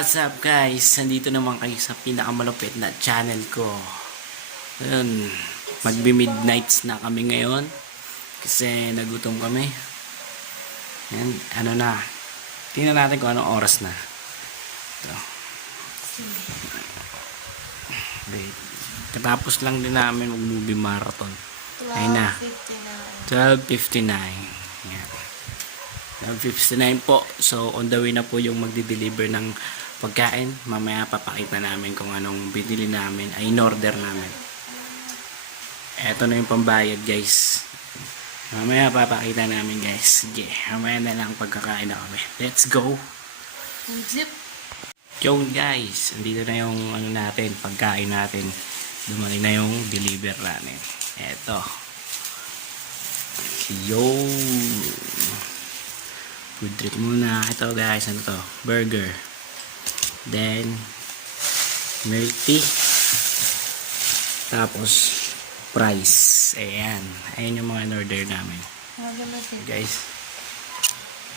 What's up guys? Nandito naman kayo sa pinakamalupit na channel ko. Ayun, magbi-midnights na kami ngayon kasi nagutom kami. Yan, ano na. Tingnan natin kung anong oras na. Ito. Wait. Katapos lang din namin mag-movie marathon. Ayun na. 12:59. Yan. 12:59 po. So, on the way na po yung magdi-deliver ng pagkain. Mamaya papakita namin kung anong binili namin. Ay, in-order namin. Eto na yung pambayad, guys. Mamaya papakita namin, guys. Sige, mamaya na lang pagkakain na kami. Let's go! Zip! Yo, guys. Andito na yung ano natin, pagkain natin. Dumating na yung deliver namin. Eto. Yo! Food trip muna. Ito guys, ano to? Burger. Then, milk tea. Tapos, fries. Ayan. Ayan yung mga in-order namin. Guys,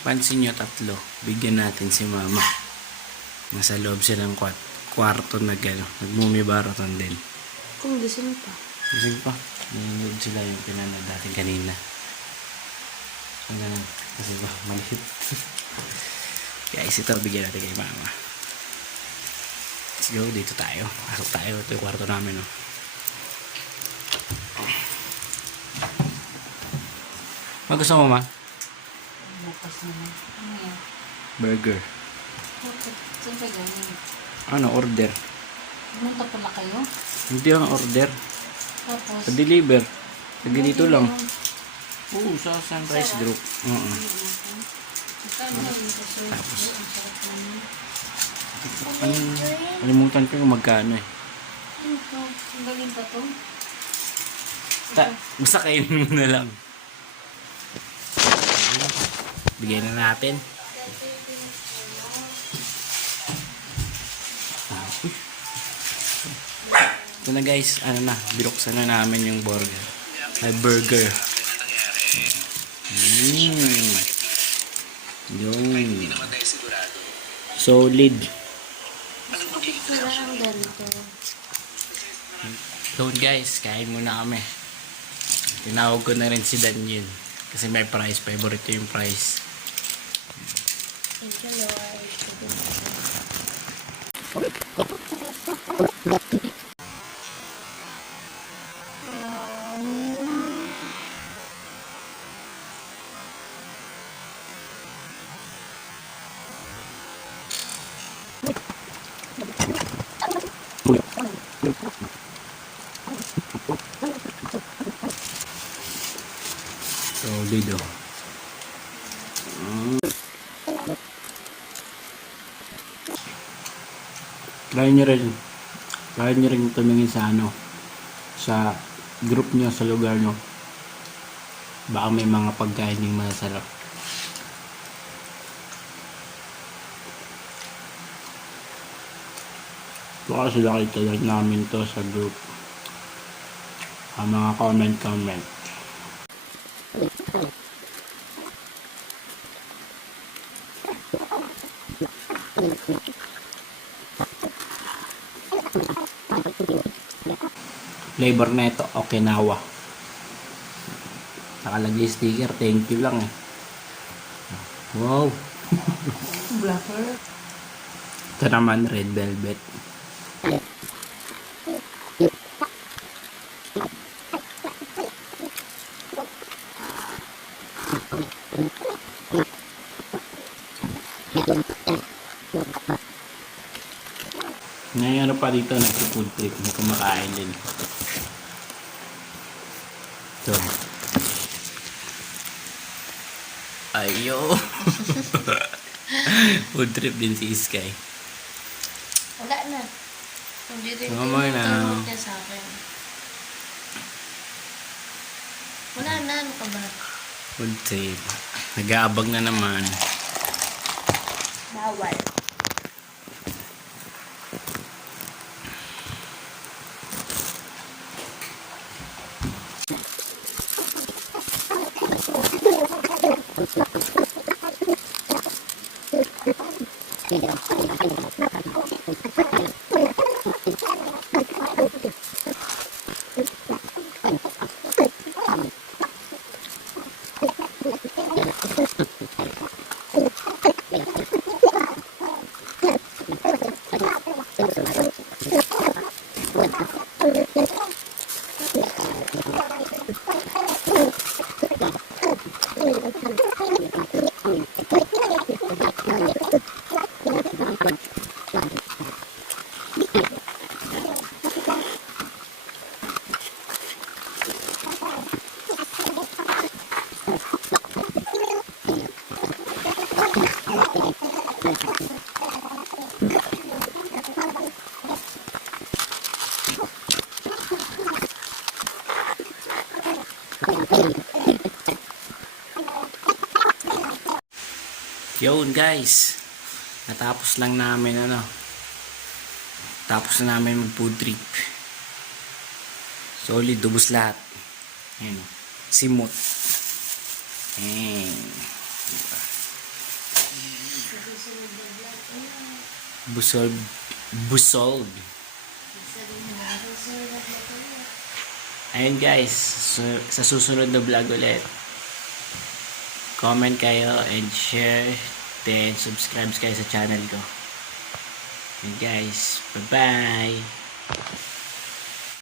pansin nyo tatlo. Bigyan natin si mama. Nasa loob silang kwarto na gano'n. Nagmumibaraton din. Kung gusto mo pa. Gising pa. Nanonood sila yung pinanood natin kanina. So, ganun. Kasi ba, maliit. Guys, ito bigyan natin kay mama. Let's go, dito tayo. Pasok tayo. Ito yung kwarto namin, no. Ano gusto mo, ma? Bukas naman. Ano yan? Burger. Bakit? Saan ka galing? Ano, order? Pumunta pala kayo? Hindi ang order. Tapos? Pa-deliver. Lagi dito lang. Oo, sa Sunrise Group. Tapos, kalimutan ko kung magkano eh. Ano to? Ang galing pa to? Basta kainin mo na lang. Bigyan na natin. Ito na guys, ano na, binuksan na namin yung burger. Ay, burger. Yun. Solid. Picture ang ganito. So guys, kain muna kami. Tinawag ko na rin si Daniel. Kasi may price, favorite yung price. Thank you, Lord. Solid oh. Try nyo rin tumingin sa ano, sa group nyo, sa lugar nyo. Baka may mga pagkain yung masarap. Baka sila kita namin to sa group. Ang mga comment. Flavor na ito, Okinawa. Nakalagay sticker, thank you lang eh. Wow. Blacker. Ito naman, red velvet. Ngayon ano pa dito, nag-food trip, may kumakain din. So. Ayo. Food trip din si Sky. Wala na. Hindi rin Mamay na. tinutulog niya sa akin. Wala na. Ano ka ba? Food trip. Nag-aabag na naman. Bawal. Hindi Yun guys, natapos lang namin tapos na namin mag food trip. Solid, dubos lahat. Ayan, simot. Ayan. Busog. Busog. Ayun guys, sa susunod na vlog ulit. Comment kayo and share, then subscribe kayo sa channel ko. And guys, bye-bye!